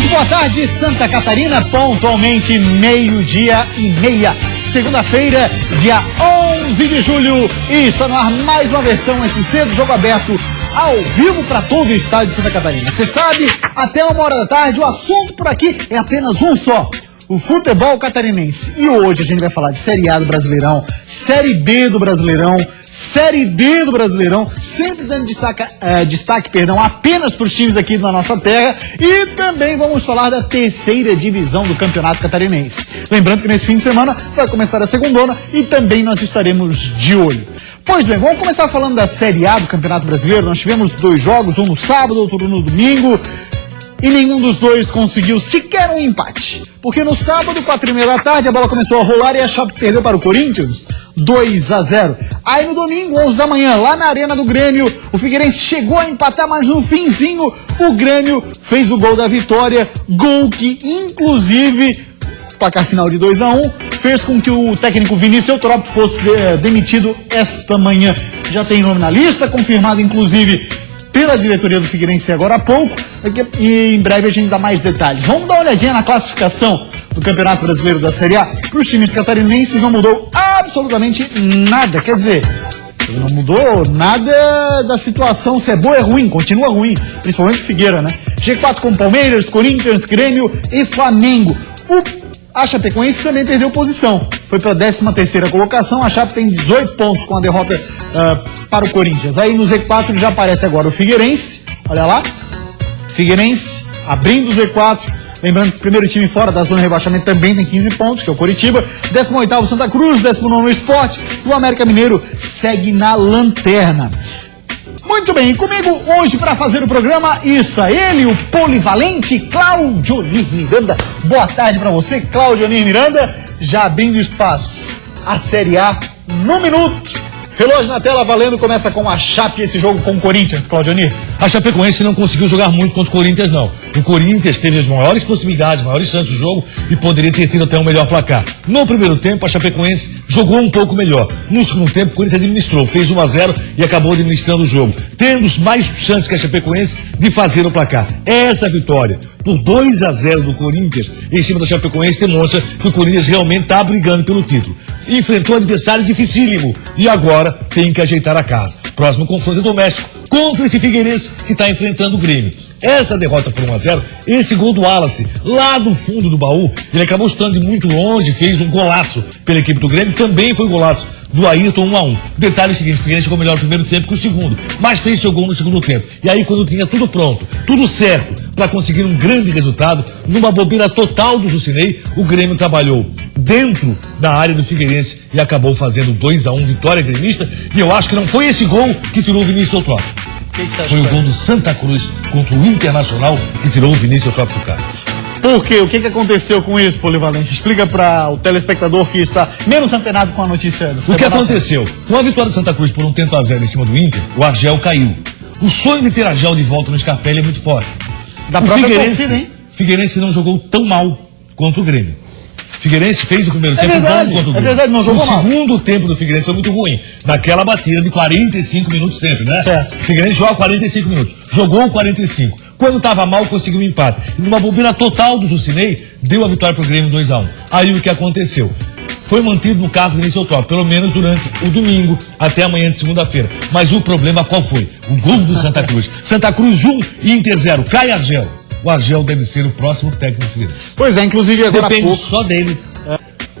Muito boa tarde, Santa Catarina, pontualmente 12:30, segunda-feira, dia 11 de julho, e está no ar mais uma versão SC do Jogo Aberto, ao vivo para todo o estado de Santa Catarina. Você sabe, até 1h da tarde, o assunto por aqui é apenas um só: o futebol catarinense. E hoje a gente vai falar de Série A do Brasileirão, Série B do Brasileirão, Série D do Brasileirão, sempre dando destaque apenas para os times aqui da nossa terra, e também vamos falar da terceira divisão do Campeonato Catarinense. Lembrando que nesse fim de semana vai começar a segundona e também nós estaremos de olho. Pois bem, vamos começar falando da Série A do Campeonato Brasileiro. Nós tivemos 2 jogos, um no sábado, outro no domingo, e nenhum dos dois conseguiu sequer um empate. Porque no sábado, 4:30 da tarde, a bola começou a rolar e a Chape perdeu para o Corinthians 2-0. Aí no domingo, 11 da manhã, lá na Arena do Grêmio, o Figueirense chegou a empatar, mas no finzinho o Grêmio fez o gol da vitória. Gol que, inclusive, placar final de 2-1, fez com que o técnico Vinícius Eutrópio fosse demitido esta manhã. Já tem nome na lista, confirmado inclusive pela diretoria do Figueirense agora há pouco, e em breve a gente dá mais detalhes. Vamos dar uma olhadinha na classificação do Campeonato Brasileiro da Série A. Para os times catarinenses não mudou absolutamente nada, quer dizer, não mudou nada da situação, se é boa ou é ruim, continua ruim, principalmente o Figueira, né? G4 com Palmeiras, Corinthians, Grêmio e Flamengo. A Chapecoense também perdeu posição, foi para a 13ª colocação. A Chape tem 18 pontos com a derrota para o Corinthians. Aí no Z4 já aparece agora o Figueirense, olha lá, Figueirense abrindo o Z4, lembrando que o primeiro time fora da zona de rebaixamento também tem 15 pontos, que é o Coritiba. 18º Santa Cruz, 19º Sport, e o América Mineiro segue na lanterna. Muito bem, comigo hoje para fazer o programa está ele, o polivalente Claudionir Miranda. Boa tarde para você, Claudionir Miranda, já abrindo espaço. A Série A no minuto. Relógio na tela valendo, começa com a Chape esse jogo com o Corinthians, Claudionir. A Chapecoense não conseguiu jogar muito contra o Corinthians, não. O Corinthians teve as maiores possibilidades, maiores chances do jogo e poderia ter tido até um melhor placar. No primeiro tempo, a Chapecoense jogou um pouco melhor. No segundo tempo, o Corinthians administrou, fez 1-0 e acabou administrando o jogo, tendo mais chances que a Chapecoense de fazer o placar. Essa vitória por 2-0 do Corinthians em cima da Chapecoense demonstra que o Corinthians realmente está brigando pelo título. Enfrentou um adversário dificílimo e agora tem que ajeitar a casa. Próximo confronto é doméstico contra esse Figueirense que está enfrentando o Grêmio. Essa derrota por 1-0, esse gol do Wallace, lá do fundo do baú, ele acabou estando de muito longe, fez um golaço pela equipe do Grêmio, também foi golaço do Ayrton, 1-1. Detalhe é o seguinte: o Figueirense chegou melhor no primeiro tempo que o segundo, mas fez seu gol no segundo tempo. E aí, quando tinha tudo pronto, tudo certo, para conseguir um grande resultado, numa bobeira total do Jusinei, o Grêmio trabalhou dentro da área do Figueirense e acabou fazendo 2-1, vitória gremista. E eu acho que não foi esse gol que tirou o Vinícius Eutrópio. Foi o gol do Santa Cruz contra o Internacional que tirou o Vinícius Eutrópio do carro. Por quê? O que aconteceu com isso, polivalente? Explica para o telespectador que está menos antenado com a notícia do futebol. O que aconteceu? Com a vitória do Santa Cruz por 1-0 em cima do Inter, o Argel caiu. O sonho de ter Argel de volta no Scarpelli é muito forte. Da própria torcida, hein? Figueirense não jogou tão mal contra o Grêmio. Figueirense fez o primeiro tempo bom contra o Grêmio. É verdade, não jogou mal. O segundo tempo do Figueirense foi muito ruim. Naquela batida de 45 minutos sempre, né? Certo. O Figueirense joga 45 minutos. Jogou 45. Quando estava mal, conseguiu um empate. E numa bobeira total do Jusinei, deu a vitória para o Grêmio 2-1. Aí o que aconteceu? Foi mantido no cargo do Vinícius Eutrópio, pelo menos durante o domingo, até amanhã de segunda-feira. Mas o problema qual foi? O gol do Santa Cruz. Santa Cruz 1, Inter 0. Cai Argel. O Argel deve ser o próximo técnico do Figueirense. Pois é, inclusive agora depende há pouco só dele.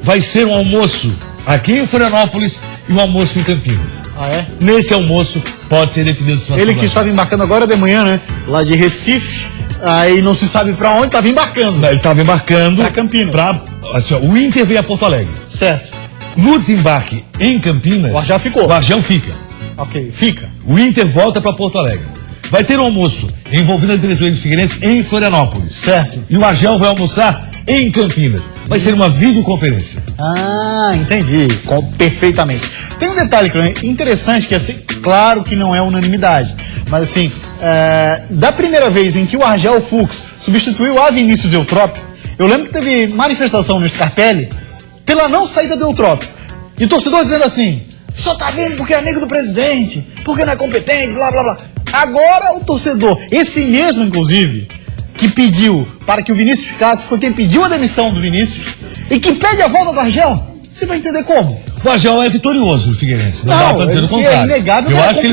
Vai ser um almoço aqui em Florianópolis e um almoço em Campinas. Ah, é? Nesse almoço pode ser definido a situação. Ele que estava embarcando agora de manhã, né? Lá de Recife, aí não se sabe pra onde, estava embarcando. Ele estava embarcando pra Campinas. Assim, ó, o Inter veio a Porto Alegre. Certo. No desembarque em Campinas, o Argel ficou. O Argel fica. Ok, fica. O Inter volta para Porto Alegre. Vai ter um almoço envolvendo a diretoria do Figueirense em Florianópolis. Certo. E o Argel vai almoçar em Campinas. Vai ser uma videoconferência. Ah, entendi. Perfeitamente. Tem um detalhe interessante que, assim, claro que não é unanimidade, mas assim, da primeira vez em que o Argel Fux substituiu a Vinícius Eutrópio, eu lembro que teve manifestação no Scarpelli pela não saída do Eutrópio. E torcedor dizendo assim: só tá vindo porque é amigo do presidente, porque não é competente, blá blá blá. Agora o torcedor, esse mesmo inclusive, que pediu para que o Vinícius ficasse, foi quem pediu a demissão do Vinícius e que pede a volta do Argel. Você vai entender como? O Argel é vitorioso no Figueirense. Não dá pra dizer o contrário. É inegável. Eu acho que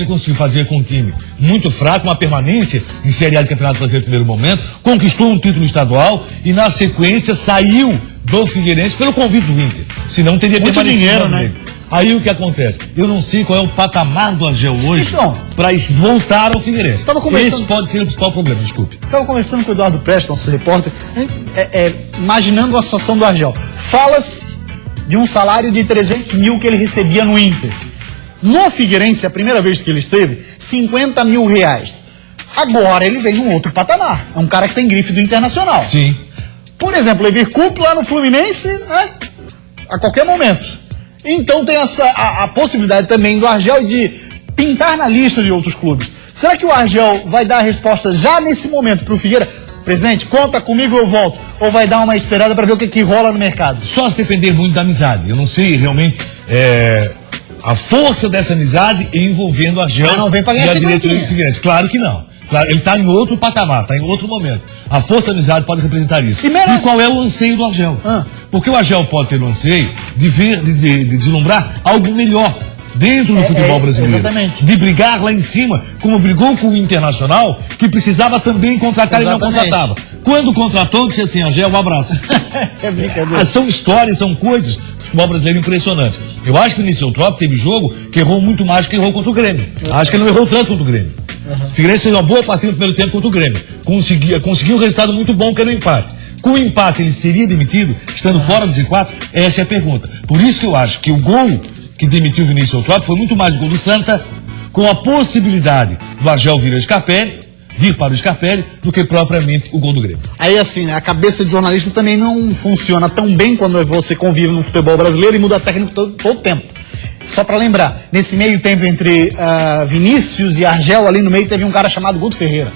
ele conseguiu fazer com um time muito fraco, uma permanência em Série A do Campeonato Brasileiro no primeiro momento, conquistou um título estadual e na sequência saiu do Figueirense pelo convite do Inter. Senão teria muito dinheiro, né? Aí o que acontece? Eu não sei qual é o patamar do Argel hoje para voltar ao Figueirense. Esse pode ser o principal problema, desculpe. Estava conversando com o Eduardo Prestes, nosso repórter, imaginando a situação do Argel. Fala-se de um salário de 300 mil que ele recebia no Inter. No Figueirense, a primeira vez que ele esteve, 50 mil reais. Agora ele vem num outro patamar. É um cara que tem grife do Internacional. Sim. Por exemplo, Lever Coupe lá no Fluminense, né? A qualquer momento. Então tem a possibilidade também do Argel de pintar na lista de outros clubes. Será que o Argel vai dar a resposta já nesse momento para o Figueira? Presidente, conta comigo, eu volto. Ou vai dar uma esperada para ver o que rola no mercado? Só se depender muito da amizade. Eu não sei realmente a força dessa amizade envolvendo o Argel não vem e a diretoria do Figueirense. Claro que não. Claro, ele está em outro patamar, está em outro momento. A força da amizade pode representar isso. E qual é o anseio do Argel? Porque o Argel pode ter o anseio de ver, de deslumbrar algo melhor dentro do futebol brasileiro. Exatamente. De brigar lá em cima, como brigou com o Internacional, que precisava também contratar e não contratava. Quando contratou, disse assim, Argel, um abraço. É brincadeira. São histórias, são coisas do futebol brasileiro impressionantes. Eu acho que o Vinícius Eutrópio teve jogo que errou muito mais do que errou contra o Grêmio. Acho que ele não errou tanto contra o Grêmio. O Figueirense fez uma boa partida no primeiro tempo contra o Grêmio. Conseguiu um resultado muito bom, que era o empate. Com o empate, ele seria demitido, estando fora do Z4? Essa é a pergunta. Por isso que eu acho que o gol que demitiu o Vinícius Eutrópio foi muito mais o gol do Santa, com a possibilidade do Argel vir para o Scarpelli, do que propriamente o gol do Grêmio. Aí assim, né, a cabeça de jornalista também não funciona tão bem quando você convive no futebol brasileiro e muda técnico todo tempo. Só para lembrar, nesse meio tempo entre Vinícius e Argel, ali no meio teve um cara chamado Guto Ferreira.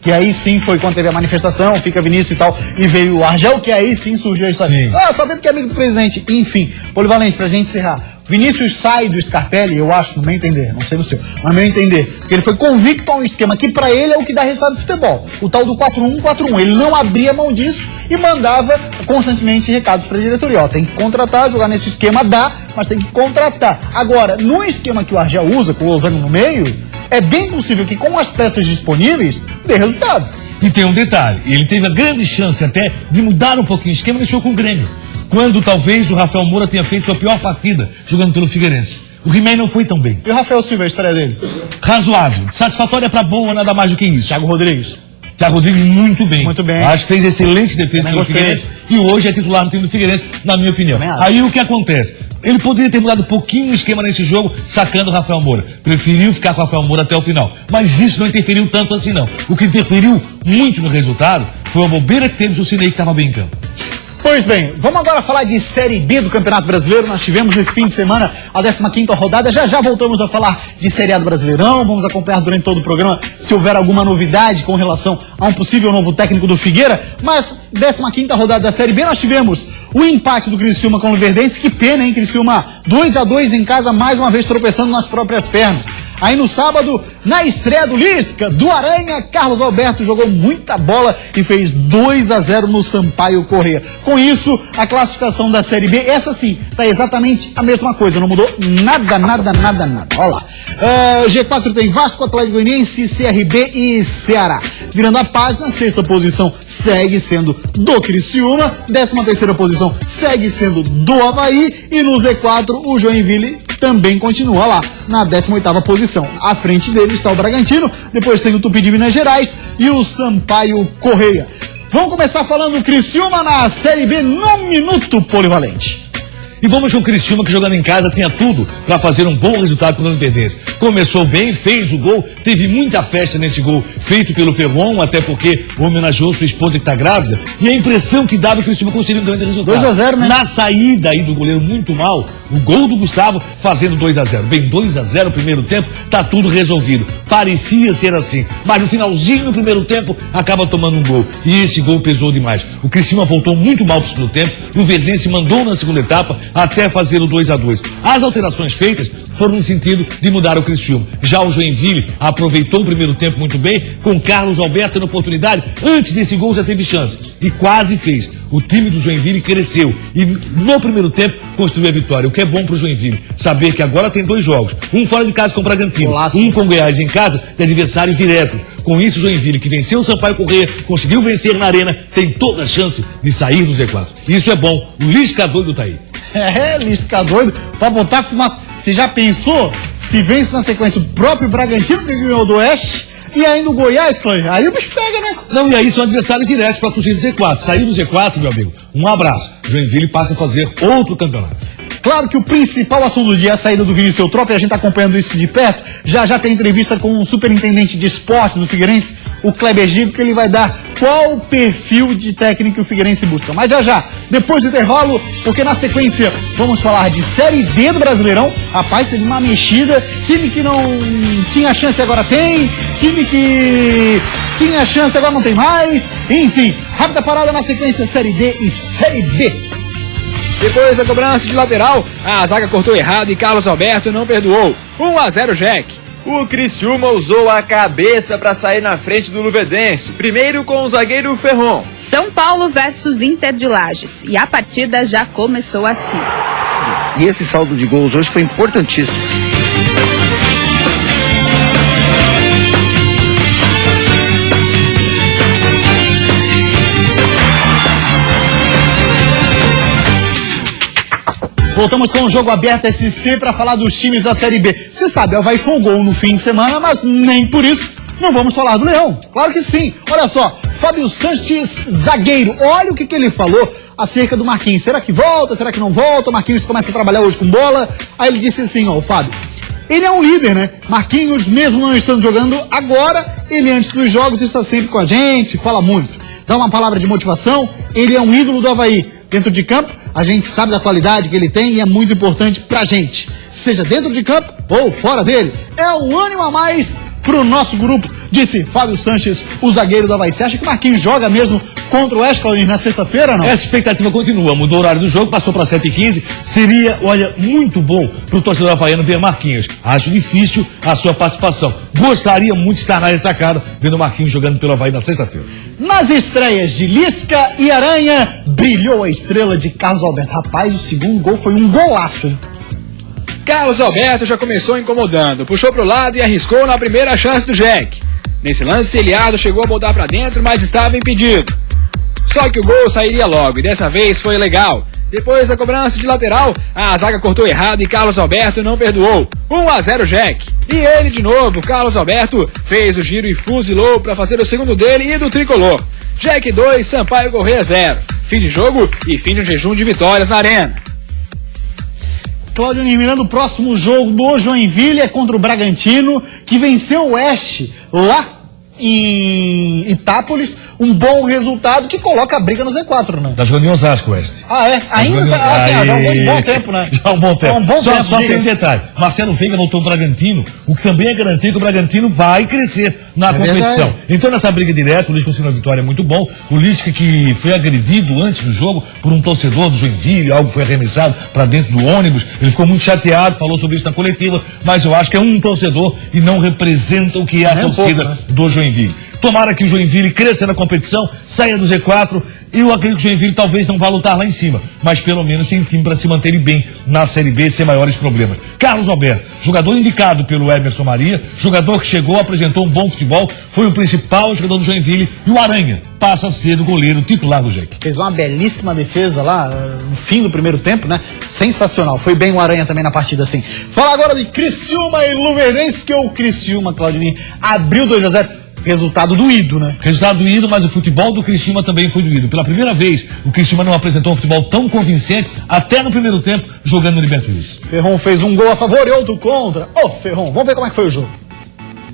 Que aí sim foi quando teve a manifestação, fica Vinícius e tal, e veio o Argel, que aí sim surgiu a história. Só porque é amigo do presidente. Enfim, Polivalente, pra gente encerrar. Vinícius sai do Scarpelli, eu acho, no meu entender, não sei no seu, mas no meu entender, porque ele foi convicto a um esquema que pra ele é o que dá resultado do futebol, o tal do 4-1-4-1. Ele não abria mão disso e mandava constantemente recados pra diretoria. Ó, tem que contratar, jogar nesse esquema dá, mas tem que contratar. Agora, no esquema que o Argel usa, com o Losango no meio, é bem possível que com as peças disponíveis dê resultado. E tem um detalhe, ele teve a grande chance até de mudar um pouquinho o esquema e deixou com o Grêmio. Quando talvez o Rafael Moura tenha feito sua pior partida jogando pelo Figueirense. O He-Man não foi tão bem. E o Rafael Silva, a estreia dele? Razoável, satisfatória para boa, nada mais do que isso. Thiago Rodrigues muito bem. Muito bem. Acho que fez excelente defesa pelo Figueirense e hoje é titular no time do Figueirense, na minha opinião. Aí o que acontece? Ele poderia ter mudado um pouquinho o esquema nesse jogo, sacando o Rafael Moura. Preferiu ficar com o Rafael Moura até o final. Mas isso não interferiu tanto assim, não. O que interferiu muito no resultado foi a bobeira que teve o Jusilei, que estava bem em campo. Pois bem, vamos agora falar de Série B do Campeonato Brasileiro. Nós tivemos nesse fim de semana a 15ª rodada. Já voltamos a falar de Série A do Brasileirão. Vamos acompanhar durante todo o programa se houver alguma novidade com relação a um possível novo técnico do Figueira. Mas 15ª rodada da Série B, nós tivemos o empate do Criciúma com o Luverdense. Que pena, hein, Criciúma? 2-2 em casa, mais uma vez tropeçando nas próprias pernas. Aí no sábado, na estreia do Lisca, do Aranha, Carlos Alberto jogou muita bola e fez 2-0 no Sampaio Corrêa. Com isso, a classificação da Série B, essa sim, tá exatamente a mesma coisa, não mudou nada. Olha lá. G4 tem Vasco, Atlético Goianiense, CRB e Ceará. Virando a página, 6ª posição segue sendo do Criciúma, 13ª posição segue sendo do Avaí e no Z4 o Joinville também continua lá na 18ª posição. À frente dele está o Bragantino, depois tem o Tupi de Minas Gerais e o Sampaio Corrêa. Vamos começar falando do Criciúma na Série B num minuto, Polivalente. E vamos com o Criciúma, que jogando em casa tinha tudo para fazer um bom resultado contra o Luverdense. Começou bem, fez o gol, teve muita festa nesse gol feito pelo Ferron, até porque homenageou sua esposa que está grávida. E a impressão que dava que o Criciúma conseguiu um grande resultado. 2-0, né? Na saída aí do goleiro muito mal, o gol do Gustavo fazendo 2-0. Bem, 2-0 no primeiro tempo, tá tudo resolvido. Parecia ser assim, mas no finalzinho do primeiro tempo acaba tomando um gol. E esse gol pesou demais. O Criciúma voltou muito mal pro segundo tempo, o Luverdense mandou na segunda etapa, até fazer o 2-2. As alterações feitas foram no sentido de mudar o Criciúma. Já o Joinville aproveitou o primeiro tempo muito bem, com Carlos Alberto tendo oportunidade. Antes desse gol já teve chance e quase fez. O time do Joinville cresceu e no primeiro tempo construiu a vitória. O que é bom pro Joinville, saber que agora tem 2 jogos. Um fora de casa com o Bragantino, um com o Goiás em casa, de adversários diretos. Com isso, o Joinville, que venceu o Sampaio Corrêa, conseguiu vencer na Arena, tem toda a chance de sair do Z4. Isso é bom. O Lisca doido tá aí. Lisca doido pra botar fumaça. Você já pensou se vence na sequência o próprio Bragantino que ganhou do Oeste e ainda o Goiás, Cláudio? Aí o bicho pega, né? Não, e aí são adversários diretos para fugir do Z4. Saiu do Z4, meu amigo, um abraço. Joinville passa a fazer outro campeonato. Claro que o principal assunto do dia é a saída do Vinícius Eutrópio, a gente está acompanhando isso de perto. Já tem entrevista com o superintendente de esportes do Figueirense, o Kleber Gigo, que ele vai dar qual o perfil de técnico que o Figueirense busca. Mas já, depois do intervalo, porque na sequência vamos falar de Série D do Brasileirão. Rapaz, teve uma mexida, time que não tinha chance agora tem, time que tinha chance agora não tem mais. Enfim, rápida parada na sequência Série D e Série B. Depois da cobrança de lateral, a zaga cortou errado e Carlos Alberto não perdoou. 1-0 Jack. O Criciúma usou a cabeça para sair na frente do Luverdense, primeiro com o zagueiro Ferron. São Paulo versus Inter de Lages, e a partida já começou assim. E esse saldo de gols hoje foi importantíssimo. Voltamos com o Jogo Aberto SC para falar dos times da Série B. Você sabe, o Avaí folgou no fim de semana, mas nem por isso não vamos falar do Leão. Claro que sim. Olha só, Fábio Sanches, zagueiro. Olha o que ele falou acerca do Marquinhos. Será que volta? Será que não volta? O Marquinhos começa a trabalhar hoje com bola. Aí ele disse assim, ó, o Fábio. Ele é um líder, né? Marquinhos, mesmo não estando jogando agora, ele antes dos jogos está sempre com a gente, fala muito. Dá uma palavra de motivação. Ele é um ídolo do Avaí. Dentro de campo, a gente sabe da qualidade que ele tem e é muito importante pra gente. Seja dentro de campo ou fora dele. É um ânimo a mais pro nosso grupo, disse Fábio Sanches, o zagueiro do Avaí. Você acha que o Marquinhos joga mesmo contra o Oeste, Claudinho, na sexta-feira, não? Essa expectativa continua. Mudou o horário do jogo, passou para 7h15. Seria, olha, muito bom pro torcedor havaiano ver Marquinhos. Acho difícil a sua participação. Gostaria muito de estar na ressacada vendo o Marquinhos jogando pelo Avaí na sexta-feira. Nas estreias de Lisca e Aranha, brilhou a estrela de Carlos Alberto. Rapaz, o segundo gol foi um golaço, hein? Carlos Alberto já começou incomodando, puxou pro lado e arriscou na primeira chance do Jack. Nesse lance, Eliado chegou a botar pra dentro, mas estava impedido. Só que o gol sairia logo, e dessa vez foi legal. Depois da cobrança de lateral, a zaga cortou errado e Carlos Alberto não perdoou. 1-0 Jack. E ele de novo, Carlos Alberto, fez o giro e fuzilou para fazer o segundo dele e do tricolor. Jack 2, Sampaio Corrêa 0. Fim de jogo e fim de um jejum de vitórias na Arena. Cláudio Miranda, o próximo jogo do Joinville é contra o Bragantino, que venceu o Oeste lá em Itápolis, um bom resultado que coloca a briga no Z4, né? Tá jogando em Osasco, Oeste. Ah, é? Ainda tá? Já há um bom tempo, né? Já há um bom tempo. Só tem um diga-se. detalhe. Marcelo Veiga voltou pro Bragantino, o que também é garantir que o Bragantino vai crescer na competição. Verdade. Então, nessa briga direta, o Lisca conseguiu uma vitória muito bom. O Lisca que foi agredido antes do jogo por um torcedor do Joinville, algo foi arremessado para dentro do ônibus. Ele ficou muito chateado, falou sobre isso na coletiva, mas eu acho que é um torcedor e não representa o que é a torcida do Joinville. Tomara que o Joinville cresça na competição, saia do Z4. Eu acredito que o Joinville talvez não vá lutar lá em cima, mas pelo menos tem time para se manter bem na Série B sem maiores problemas. Carlos Alberto, jogador indicado pelo Emerson Maria, jogador que chegou, apresentou um bom futebol, foi o principal jogador do Joinville, e o Aranha passa a ser o goleiro titular do Jack. Fez uma belíssima defesa lá no fim do primeiro tempo, né? Sensacional. Foi bem o Aranha também na partida, assim. Fala agora de Criciúma e Luverdense, porque o Criciúma, Claudinho, abriu 2-0. Resultado doído, né? Resultado doído, mas o futebol do Criciúma também foi doído. Pela primeira vez, o Criciúma não apresentou um futebol tão convincente, até no primeiro tempo, jogando no Libertadores. Ferron fez um gol a favor e outro contra. Ô, Ferron, vamos ver como é que foi o jogo.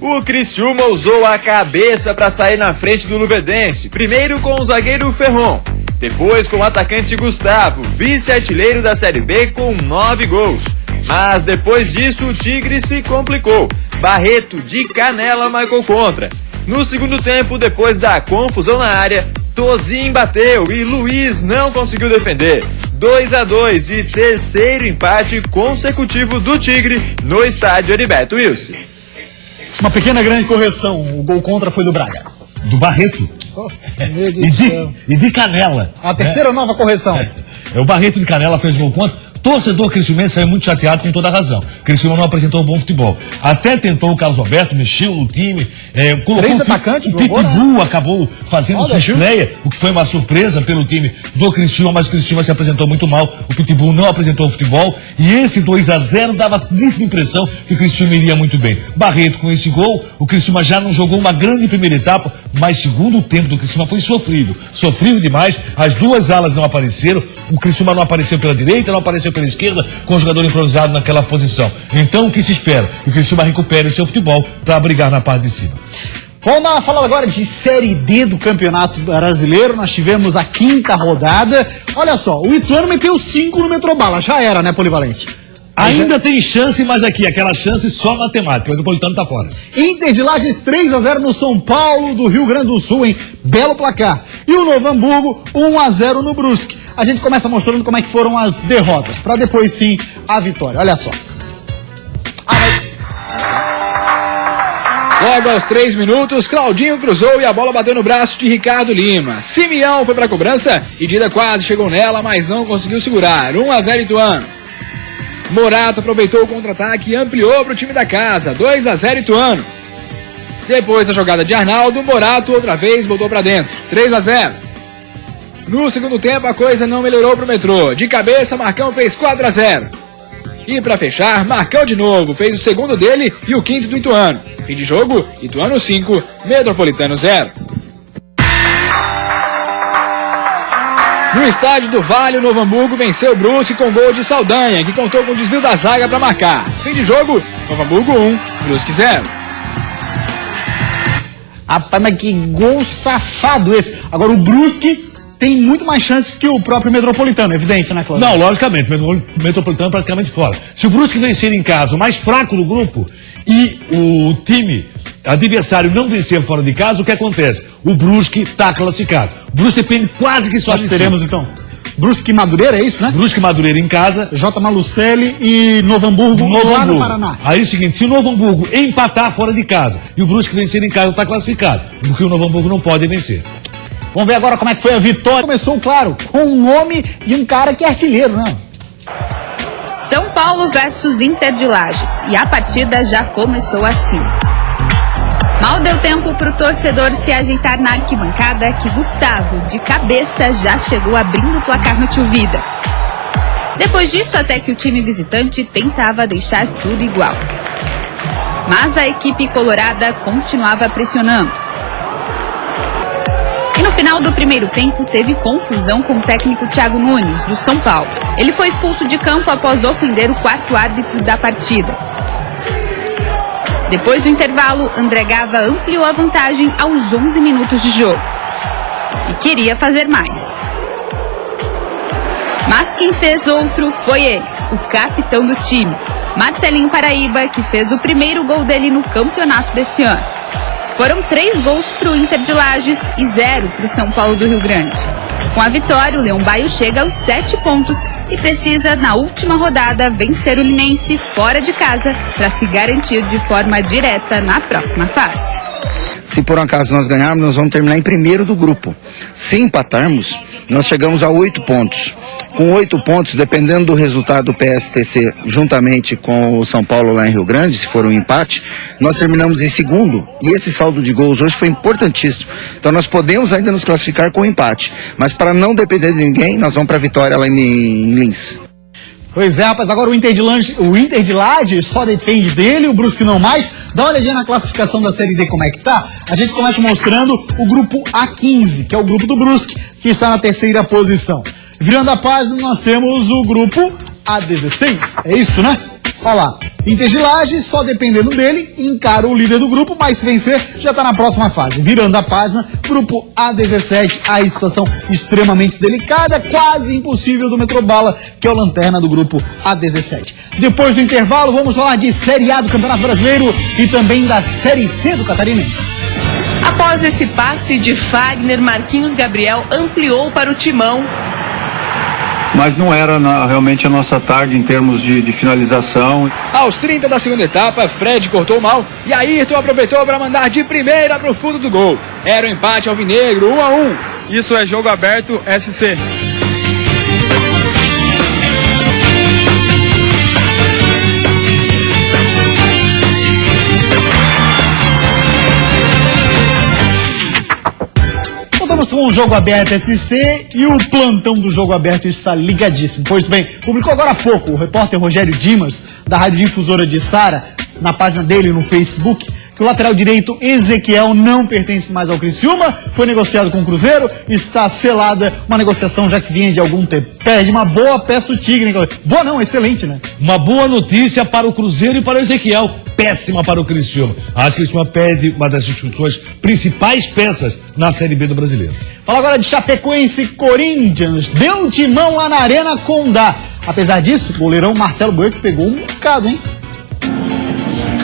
O Criciúma usou a cabeça para sair na frente do Luverdense, primeiro com o zagueiro Ferron, depois com o atacante Gustavo, vice-artilheiro da Série B com 9 gols. Mas depois disso o Tigre se complicou. Barreto de canela marcou contra. No segundo tempo, depois da confusão na área, Tozinho bateu e Luiz não conseguiu defender. 2-2 e terceiro empate consecutivo do Tigre no estádio Heriberto Wilson. Uma pequena grande correção, o gol contra foi do Braga. Do Barreto. E de Canela. A terceira nova correção. O Barreto de Canela fez gol contra. Torcedor criciumense saiu muito chateado com toda a razão. Criciúma não apresentou um bom futebol. Até tentou o Carlos Alberto, mexeu no time, colocou Três atacantes, o Pitbull acabou fazendo sua estreia, o que foi uma surpresa pelo time do Criciúma, mas o Criciúma se apresentou muito mal. O Pitbull não apresentou o futebol e esse 2-0 dava muita impressão que o Criciúma iria muito bem. Barreto com esse gol, o Criciúma já não jogou uma grande primeira etapa, mas segundo tempo do Criciúma foi sofrível demais. As duas alas não apareceram, o Criciúma não apareceu pela direita, não apareceu pela esquerda, com o jogador improvisado naquela posição. Então o que se espera? Que o Criciúma recupere o seu futebol para brigar na parte de cima. Vamos dar uma falada agora de Série D do Campeonato Brasileiro. Nós tivemos a 5ª rodada. Olha só, o Ituano meteu 5 no Metrobala. Já era, né, Polivalente? Ainda tem chance, mas aqui, aquela chance só matemática. O Metropolitano tá fora. Inter de Lages 3-0 no São Paulo do Rio Grande do Sul, hein? Belo placar. E o Novo Hamburgo 1-0 no Brusque. A gente começa mostrando como é que foram as derrotas, para depois sim a vitória. Olha só. Logo aos 3 minutos, Claudinho cruzou e a bola bateu no braço de Ricardo Lima. Simeão foi para a cobrança e Dida quase chegou nela, mas não conseguiu segurar. 1-0 Ituano. Morato aproveitou o contra-ataque e ampliou para o time da casa. 2-0 Ituano. Depois da jogada de Arnaldo, Morato outra vez voltou para dentro. 3-0. No segundo tempo a coisa não melhorou para o Metrô. De cabeça, Marcão fez 4-0. E para fechar, Marcão de novo fez o segundo dele e o quinto do Ituano. Fim de jogo, Ituano 5, Metropolitano 0. No estádio do Vale, o Novo Hamburgo venceu o Brusque com gol de Saldanha, que contou com o desvio da zaga para marcar. Fim de jogo, Novo Hamburgo 1, Brusque 0. Rapaz, mas que gol safado esse. Agora o Brusque tem muito mais chances que o próprio Metropolitano, evidente, né, Cláudio? Não, logicamente, o Metropolitano praticamente fora. Se o Brusque vencer em casa, o mais fraco do grupo, e o time adversário não vencer fora de casa, o que acontece? O Brusque está classificado. O Brusque depende quase que só de si. Nós teremos, então, Brusque e Madureira, é isso, né? Brusque e Madureira em casa. J. Malucelli e Novo Hamburgo lá no Paraná. Aí é o seguinte, se o Novo Hamburgo empatar fora de casa e o Brusque vencer em casa, está classificado. Porque o Novo Hamburgo não pode vencer. Vamos ver agora como é que foi a vitória. Começou, claro, com o nome de um cara que é artilheiro, né? São Paulo versus Inter de Lages. E a partida já começou assim. Mal deu tempo para o torcedor se ajeitar na arquibancada que Gustavo, de cabeça, já chegou abrindo o placar no Tio Vida. Depois disso, até que o time visitante tentava deixar tudo igual. Mas a equipe colorada continuava pressionando. E no final do primeiro tempo, teve confusão com o técnico Thiago Nunes, do São Paulo. Ele foi expulso de campo após ofender o quarto árbitro da partida. Depois do intervalo, André Gava ampliou a vantagem aos 11 minutos de jogo. E queria fazer mais. Mas quem fez outro foi ele, o capitão do time, Marcelinho Paraíba, que fez o primeiro gol dele no campeonato desse ano. Foram 3 gols para o Inter de Lages e 0 para o São Paulo do Rio Grande. Com a vitória, o Leão Baio chega aos 7 pontos e precisa, na última rodada, vencer o Linense fora de casa para se garantir de forma direta na próxima fase. Se por um acaso nós ganharmos, nós vamos terminar em primeiro do grupo. Se empatarmos, nós chegamos a 8 pontos. Com 8 pontos, dependendo do resultado do PSTC, juntamente com o São Paulo lá em Rio Grande, se for um empate, nós terminamos em segundo. E esse saldo de gols hoje foi importantíssimo. Então nós podemos ainda nos classificar com empate. Mas para não depender de ninguém, nós vamos para a vitória lá em Lins. Pois é, rapaz, agora o Inter de Lages só depende dele, o Brusque não mais. Dá uma olhadinha na classificação da Série D como é que tá. A gente começa mostrando o grupo A15, que é o grupo do Brusque, que está na 3ª posição. Virando a página, nós temos o grupo A16, é isso, né? Olha lá, Inter de Lages, só dependendo dele, encara o líder do grupo, mas se vencer, já está na próxima fase. Virando a página, grupo A17, a situação extremamente delicada, quase impossível do Metrobala, que é o lanterna do grupo A17. Depois do intervalo, vamos falar de Série A do Campeonato Brasileiro e também da Série C do Catarinense. Após esse passe de Fagner, Marquinhos Gabriel ampliou para o Timão. Mas não era realmente a nossa tarde em termos de finalização. Aos 30 da segunda etapa, Fred cortou mal e Ayrton aproveitou para mandar de primeira para o fundo do gol. Era o empate alvinegro, 1-1. Isso é jogo aberto SC. Voltamos com o Jogo Aberto SC e o plantão do Jogo Aberto está ligadíssimo. Pois bem, publicou agora há pouco o repórter Rogério Dimas, da Rádio Difusora de Sara, na página dele no Facebook, que o lateral direito Ezequiel não pertence mais ao Criciúma, foi negociado com o Cruzeiro, está selada uma negociação já que vinha de algum tempo. Perde uma boa peça o Tigre. Boa não, excelente, né? Uma boa notícia para o Cruzeiro e para o Ezequiel, péssima para o Criciúma. Acho que o Criciúma perde uma das suas principais peças na Série B do Brasileiro. Fala agora de Chapecoense e Corinthians. Deu timão lá na Arena Condá. Apesar disso, o goleirão Marcelo Boeck pegou um bocado, hein?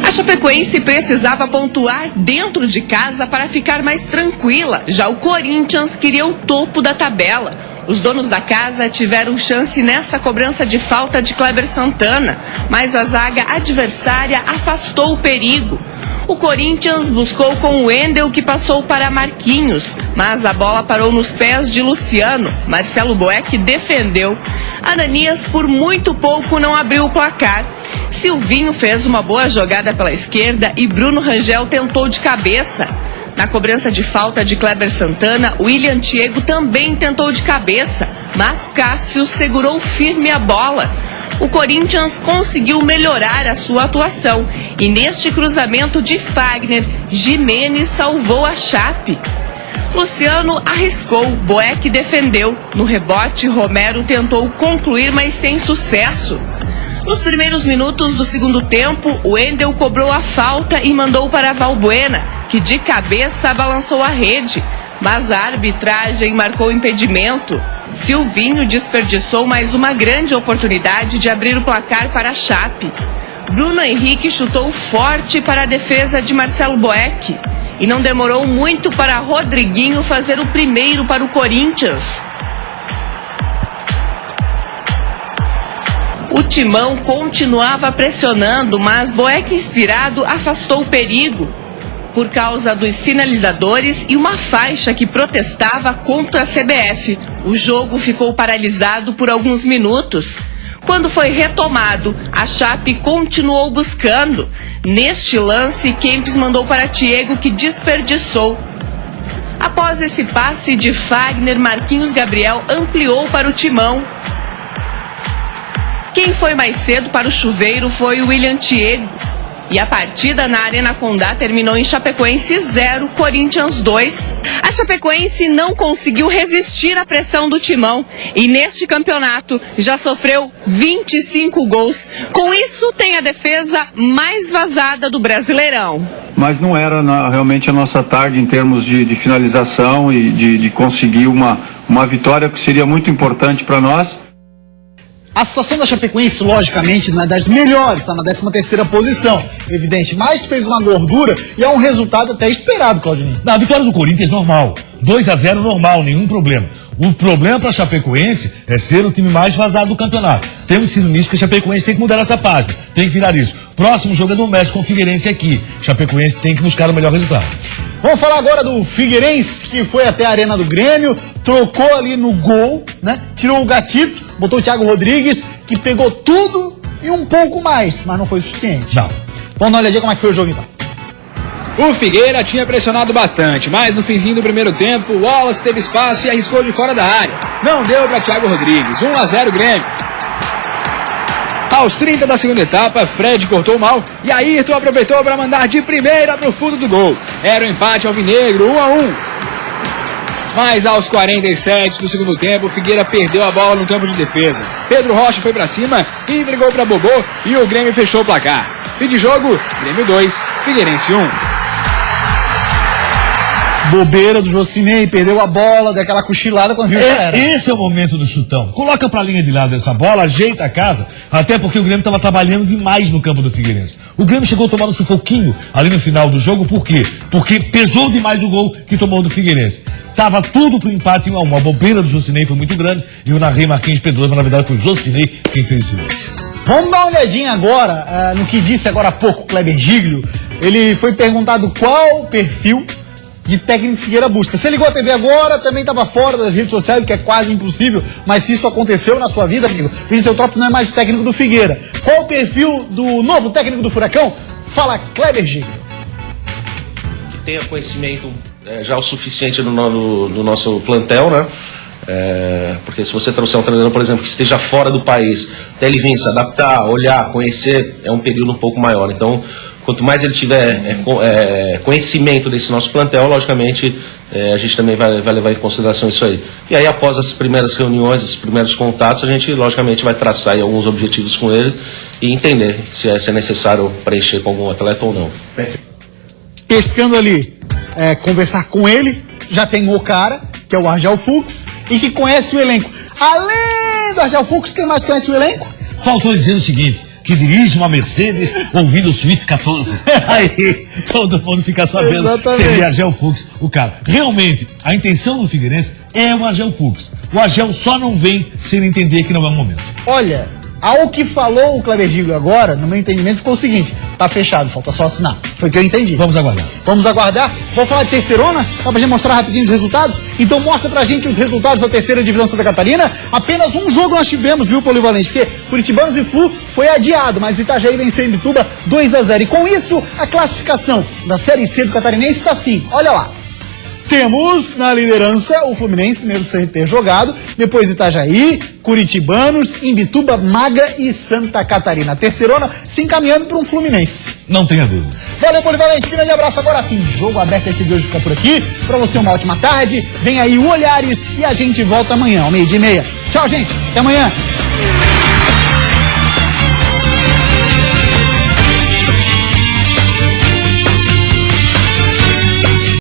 A Chapecoense precisava pontuar dentro de casa para ficar mais tranquila. Já o Corinthians queria o topo da tabela. Os donos da casa tiveram chance nessa cobrança de falta de Kleber Santana, mas a zaga adversária afastou o perigo. O Corinthians buscou com o Wendel, que passou para Marquinhos, mas a bola parou nos pés de Luciano. Marcelo Boeck defendeu. Ananias, por muito pouco, não abriu o placar. Silvinho fez uma boa jogada pela esquerda e Bruno Rangel tentou de cabeça. Na cobrança de falta de Kleber Santana, William Thiago também tentou de cabeça, mas Cássio segurou firme a bola. O Corinthians conseguiu melhorar a sua atuação e neste cruzamento de Fagner, Gimenez salvou a Chape. Luciano arriscou, Boeck defendeu. No rebote, Romero tentou concluir, mas sem sucesso. Nos primeiros minutos do segundo tempo, o Wendel cobrou a falta e mandou para Valbuena, que de cabeça balançou a rede, mas a arbitragem marcou impedimento. Silvinho desperdiçou mais uma grande oportunidade de abrir o placar para a Chape. Bruno Henrique chutou forte para a defesa de Marcelo Boeck e não demorou muito para Rodriguinho fazer o primeiro para o Corinthians. O Timão continuava pressionando, mas Boeck, inspirado, afastou o perigo por causa dos sinalizadores e uma faixa que protestava contra a CBF. O jogo ficou paralisado por alguns minutos. Quando foi retomado, a Chape continuou buscando. Neste lance, Kempis mandou para Thiago, que desperdiçou. Após esse passe de Fagner, Marquinhos Gabriel ampliou para o Timão. Quem foi mais cedo para o chuveiro foi o William Thiago. E a partida na Arena Condá terminou em Chapecoense 0, Corinthians 2. A Chapecoense não conseguiu resistir à pressão do Timão e neste campeonato já sofreu 25 gols. Com isso, tem a defesa mais vazada do Brasileirão. Mas não era realmente a nossa tarde em termos de finalização e de conseguir uma vitória que seria muito importante para nós. A situação da Chapecoense, logicamente, não é das melhores, está na 13ª posição, evidente, mas fez uma gordura e é um resultado até esperado, Claudinho. Na vitória do Corinthians, normal. 2-0 normal, nenhum problema. O problema para a Chapecoense é ser o time mais vazado do campeonato. Temos sido nisso, porque a Chapecoense tem que mudar essa página, tem que virar isso. Próximo jogo é do México com o Figueirense aqui. Chapecoense tem que buscar o melhor resultado. Vamos falar agora do Figueirense, que foi até a Arena do Grêmio, trocou ali no gol, né? Tirou o Gatito, botou o Thiago Rodrigues, que pegou tudo e um pouco mais, mas não foi o suficiente. Não. Vamos dar uma olhadinha como é que foi o jogo então. O Figueira tinha pressionado bastante, mas no finzinho do primeiro tempo, o Wallace teve espaço e arriscou de fora da área. Não deu para Thiago Rodrigues, 1-0 Grêmio. Aos 30 da segunda etapa, Fred cortou mal e Ayrton aproveitou para mandar de primeira para o fundo do gol. Era o empate alvinegro, 1-1. Mas aos 47 do segundo tempo, o Figueira perdeu a bola no campo de defesa. Pedro Rocha foi para cima, entregou para Bobô e o Grêmio fechou o placar. Fim de jogo, Grêmio 2, Figueirense 1. Bobeira do Jocinei, perdeu a bola, deu aquela cochilada quando viu que era. Esse é o momento do chutão. Coloca pra linha de lado essa bola, ajeita a casa, até porque o Grêmio estava trabalhando demais no campo do Figueirense. O Grêmio chegou a tomar um sufoquinho ali no final do jogo, por quê? Porque pesou demais o gol que tomou do Figueirense. Tava tudo pro empate em 1-1. A bobeira do Jocinei foi muito grande e o narrei Marquinhos perdoou, mas na verdade foi o Jocinei quem fez esse lance. Vamos dar uma olhadinha agora no que disse agora há pouco o Kleber Giglio. Ele foi perguntado qual perfil de técnico Figueira busca. Você ligou a TV agora, também estava fora das redes sociais, que é quase impossível, mas se isso aconteceu na sua vida, amigo, Vinícius Eutrópio não é mais o técnico do Figueira. Qual o perfil do novo técnico do Furacão? Fala Kleber Giglio. Que tenha conhecimento já o suficiente no nosso plantel, né? Porque se você trouxer um treinador, por exemplo, que esteja fora do país, até ele vir se adaptar, olhar, conhecer, é um período um pouco maior. Então, quanto mais ele tiver conhecimento desse nosso plantel, logicamente, a gente também vai levar em consideração isso aí. E aí, após as primeiras reuniões, os primeiros contatos, a gente, logicamente, vai traçar aí alguns objetivos com ele e entender se é necessário preencher com algum atleta ou não. Pescando ali, conversar com ele, já tem o cara, que é o Argel Fux, e que conhece o elenco. Além do Argel Fux, quem mais conhece o elenco? Faltou dizer o seguinte, que dirige uma Mercedes ouvindo o Suite 14. Aí todo mundo fica sabendo. Exatamente. Seria Argel Fux, o cara. Realmente, a intenção do Figueirense é o Argel Fux. O Argel só não vem sem entender que não é o momento. Olha, ao que falou o Kleber Giglio agora, no meu entendimento, ficou o seguinte: tá fechado, falta só assinar. Foi o que eu entendi. Vamos aguardar. Vamos aguardar. Vamos falar de terceirona? Dá pra gente mostrar rapidinho os resultados? Então mostra pra gente os resultados da terceira divisão Santa Catarina. Apenas um jogo nós tivemos, viu, Polivalente? Porque Curitibanos e Flu foi adiado, mas Itajaí venceu em Bituba 2-0. E com isso, a classificação da Série C do Catarinense está assim. Olha lá. Temos na liderança o Fluminense, mesmo sem ter jogado, depois Itajaí, Curitibanos, Imbituba, Maga e Santa Catarina. A terceirona se encaminhando para um Fluminense. Não tenha dúvida. Valeu, Polivalente, grande abraço. Agora sim, jogo aberto, esse de hoje fica por aqui. Para você uma ótima tarde, vem aí o Olhares e a gente volta amanhã, ao 12:30. Tchau, gente, até amanhã.